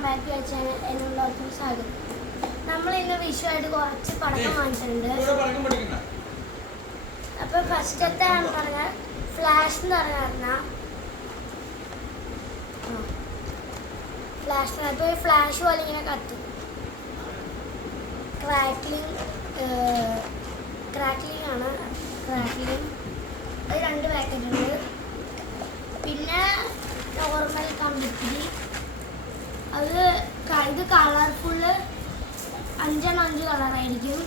Welcome back to channel എന്നുള്ളവർക്കും സ്വാഗതം. നമ്മൾ ഇന്ന് വിഷുവായിട്ട് കുറച്ച് പടക്കം വാങ്ങിച്ചിട്ടുണ്ട്. അപ്പോൾ ഫസ്റ്റത്തെ എന്ന് പറഞ്ഞാൽ ഫ്ലാഷ് എന്ന് പറഞ്ഞാൽ ഫ്ലാഷ് അപ്പോൾ ഫ്ലാഷ് പോലെ ഇങ്ങനെ കത്തും. ക്രാക്ലിംഗ് ആണ്. ക്രാക്ലിംഗ് അത് 2 പാക്കറ്റ് ഉണ്ട്. പിന്നെ നോർമൽ കമ്പിത്തിരി അത് ഇത് കളർഫുള്ള് 5 കളറായിരിക്കും.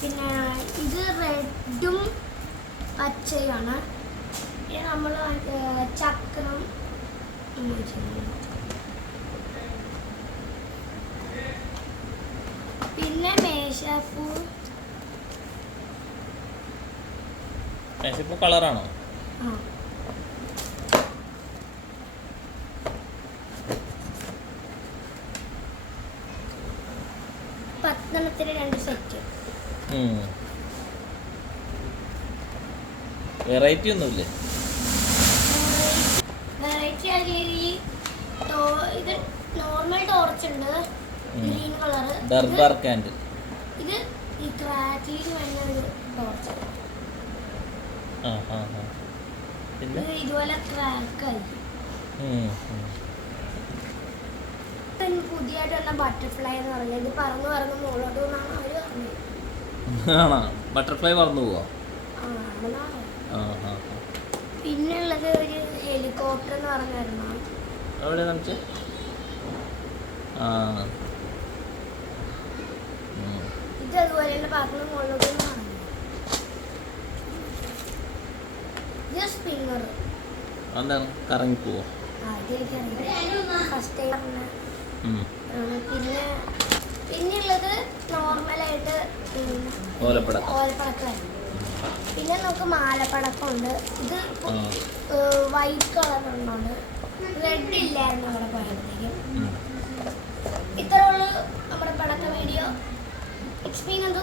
പിന്നെ ഇത് റെഡും പച്ചയുമാണ്. പിന്നെ നമ്മൾ ചക്രം പിന്നെ മേശപ്പൂ കളറാണോ? പത്തെണ്ണത്തിന് 2 സെറ്റ്. വെറൈറ്റി ഒന്നുമില്ലേ? വെറൈറ്റി ഇത് നോർമൽ ടോർച്ച് ഉണ്ട്, ഗ്രീൻ കളർ. ദർബാർ കാൻഡിൽ. ഇത് ഈ ക്രാക്ലിംഗ് വരുന്ന ഒരു ടോർച്ച്. ഇത് ഇതുപോലെ ക്രാക്കായി. പുതിയതായിട്ട് വന്ന ബട്ടർഫ്ലൈ എന്ന് പറഞ്ഞത് ഇത് പറന്ന് മുകളോട്ട് എന്നാണ് അവര് പറഞ്ഞത്. ബട്ടർഫ്ലൈ പറന്നു പോവാ. പിന്നെ ഉള്ളത് ഒരു ഹെലികോപ്റ്റർ എന്ന് പറഞ്ഞായിരുന്നു. അവിടെ നമുക്ക് ഇത് അതുപോലെ തന്നെ പറന്ന് മുകളോട്ട് പറഞ്ഞു. ഇത് സ്പിന്നർ. എന്താണ് കറങ്ങി പോവോ? First time. പിന്നെയുള്ളത് നോർമലായിട്ട് ഓലപ്പടക്കമായിരുന്നു. പിന്നെ നമുക്ക് മാലപ്പടക്കമുണ്ട്. ഇത് വൈറ്റ് കളറുണ്ട്, റെഡ് ഇല്ലായിരുന്നു അവിടെ പോയപ്പോഴത്തേക്കും. ഇത്രയുള്ള നമ്മുടെ പടക്ക വീഡിയോ. It's me Nandu.